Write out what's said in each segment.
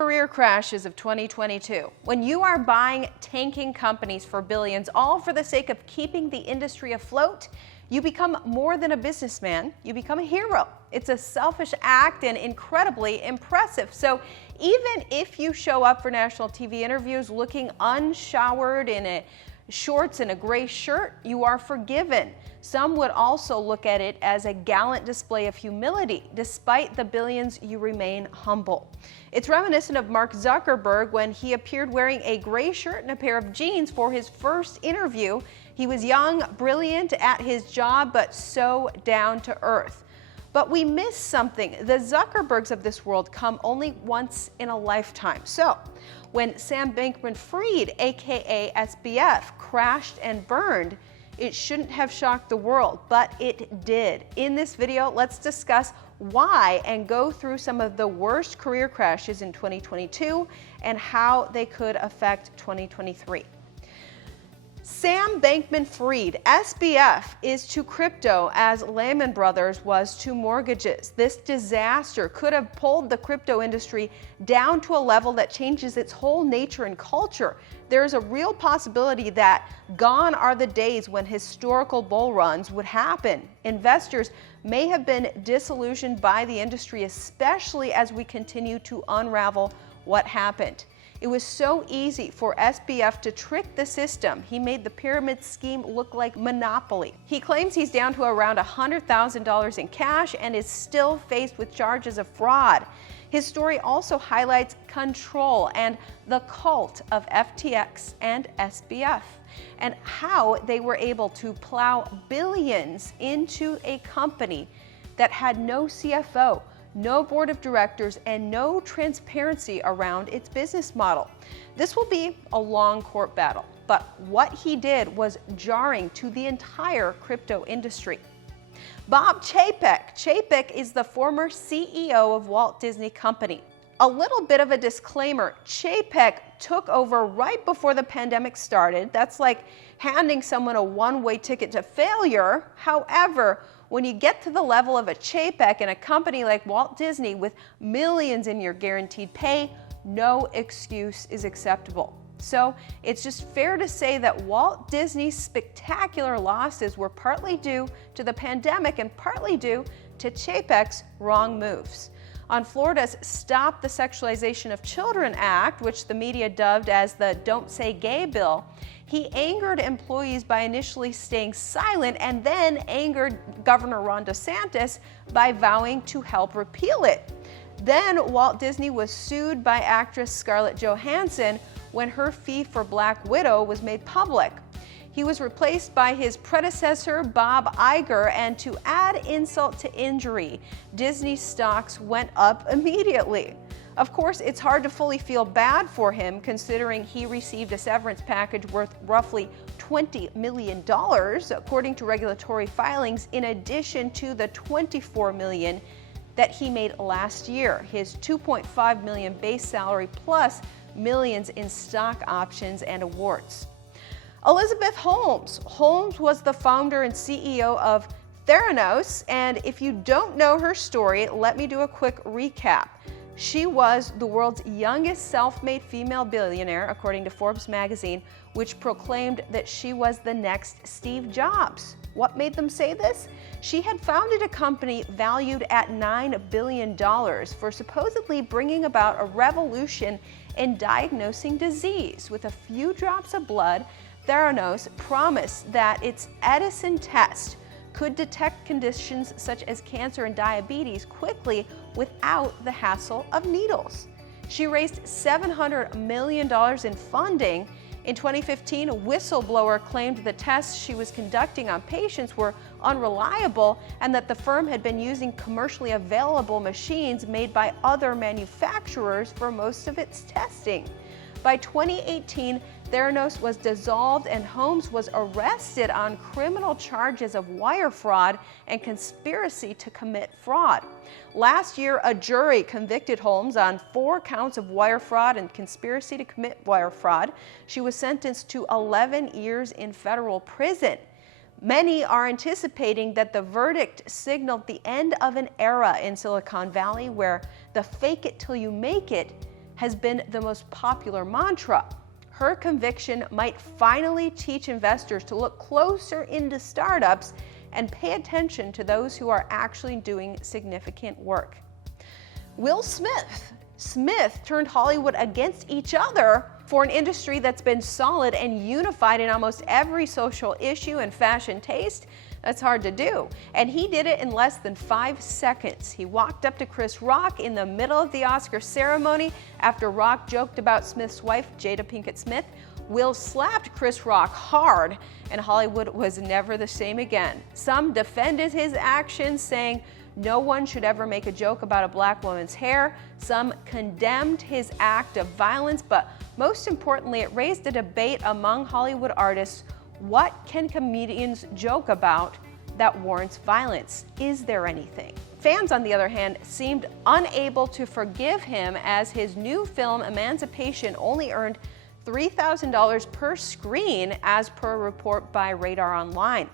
Career crashes of 2022. When you are buying tanking companies for billions, all for the sake of keeping the industry afloat, you become more than a businessman, you become a hero. It's a selfish act and incredibly impressive. So even if you show up for national TV interviews looking unshowered in a shorts and a gray shirt, you are forgiven. Some would also look at it as a gallant display of humility. Despite the billions, you remain humble. It's reminiscent of Mark Zuckerberg when he appeared wearing a gray shirt and a pair of jeans for his first interview. He was young, brilliant at his job, but so down to earth. But we miss something. The Zuckerbergs of this world come only once in a lifetime. So when Sam Bankman-Fried, aka SBF, crashed and burned, it shouldn't have shocked the world, but it did. In this video, let's discuss why and go through some of the worst career crashes in 2022 and how they could affect 2023. Sam Bankman-Fried, SBF, is to crypto as Lehman Brothers was to mortgages. This disaster could have pulled the crypto industry down to a level that changes its whole nature and culture. There is a real possibility that gone are the days when historical bull runs would happen. Investors may have been disillusioned by the industry, especially as we continue to unravel what happened. It was so easy for SBF to trick the system. He made the pyramid scheme look like Monopoly. He claims he's down to around $100,000 in cash and is still faced with charges of fraud. His story also highlights control and the cult of FTX and SBF and how they were able to plow billions into a company that had no CFO, no board of directors, and no transparency around its business model. This will be a long court battle, but what he did was jarring to the entire crypto industry. Bob Chapek. Chapek is the former CEO of Walt Disney Company. A little bit of a disclaimer, Chapek took over right before the pandemic started. That's like handing someone a one-way ticket to failure. However, when you get to the level of a Chapek in a company like Walt Disney with millions in your guaranteed pay, no excuse is acceptable. So it's just fair to say that Walt Disney's spectacular losses were partly due to the pandemic and partly due to Chapek's wrong moves. On Florida's Stop the Sexualization of Children Act, which the media dubbed as the Don't Say Gay bill, he angered employees by initially staying silent and then angered Governor Ron DeSantis by vowing to help repeal it. Then Walt Disney was sued by actress Scarlett Johansson when her fee for Black Widow was made public. He was replaced by his predecessor, Bob Iger, and to add insult to injury, Disney stocks went up immediately. Of course, it's hard to fully feel bad for him considering he received a severance package worth roughly $20 million, according to regulatory filings, in addition to the $24 million that he made last year, his $2.5 million base salary plus millions in stock options and awards. Elizabeth Holmes. Holmes was the founder and CEO of Theranos, and if you don't know her story, let me do a quick recap. She was the world's youngest self-made female billionaire, according to Forbes magazine, which proclaimed that she was the next Steve Jobs. What made them say this? She had founded a company valued at $9 billion for supposedly bringing about a revolution in diagnosing disease. With a few drops of blood, Theranos promised that its Edison test could detect conditions such as cancer and diabetes quickly without the hassle of needles. She raised $700 million in funding. In 2015, a whistleblower claimed the tests she was conducting on patients were unreliable and that the firm had been using commercially available machines made by other manufacturers for most of its testing. By 2018, Theranos was dissolved and Holmes was arrested on criminal charges of wire fraud and conspiracy to commit fraud. Last year, a jury convicted Holmes on 4 counts of wire fraud and conspiracy to commit wire fraud. She was sentenced to 11 years in federal prison. Many are anticipating that the verdict signaled the end of an era in Silicon Valley where the fake it till you make it has been the most popular mantra. Her conviction might finally teach investors to look closer into startups and pay attention to those who are actually doing significant work. Will Smith turned Hollywood against each other for an industry that's been solid and unified in almost every social issue and fashion taste. That's hard to do. And he did it in less than 5 seconds. He walked up to Chris Rock in the middle of the Oscar ceremony after Rock joked about Smith's wife, Jada Pinkett Smith. Will slapped Chris Rock hard, and Hollywood was never the same again. Some defended his actions, saying no one should ever make a joke about a black woman's hair. Some condemned his act of violence, but most importantly, it raised a debate among Hollywood artists. What can comedians joke about that warrants violence? Is there anything? Fans, on the other hand, seemed unable to forgive him, as his new film, Emancipation, only earned $3,000 per screen, as per a report by Radar Online.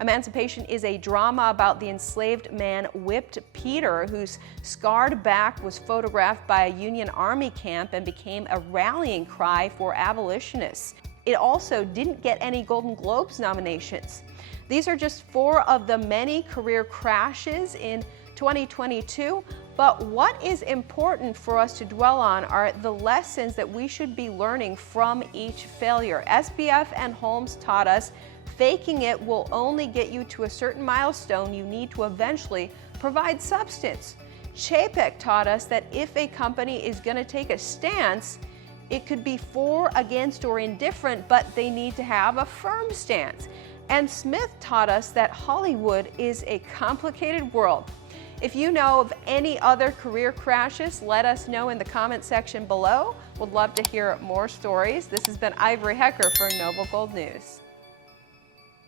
Emancipation is a drama about the enslaved man Whipped Peter, whose scarred back was photographed by a Union Army camp and became a rallying cry for abolitionists. It also didn't get any Golden Globes nominations. These are just 4 of the many career crashes in 2022, but what is important for us to dwell on are the lessons that we should be learning from each failure. SBF and Holmes taught us faking it will only get you to a certain milestone. You need to eventually provide substance. Chapek taught us that if a company is going to take a stance, it could be for, against, or indifferent, but they need to have a firm stance. And Smith taught us that Hollywood is a complicated world. If you know of any other career crashes, let us know in the comment section below. Would love to hear more stories. This has been Ivory Hecker for Noble Gold News.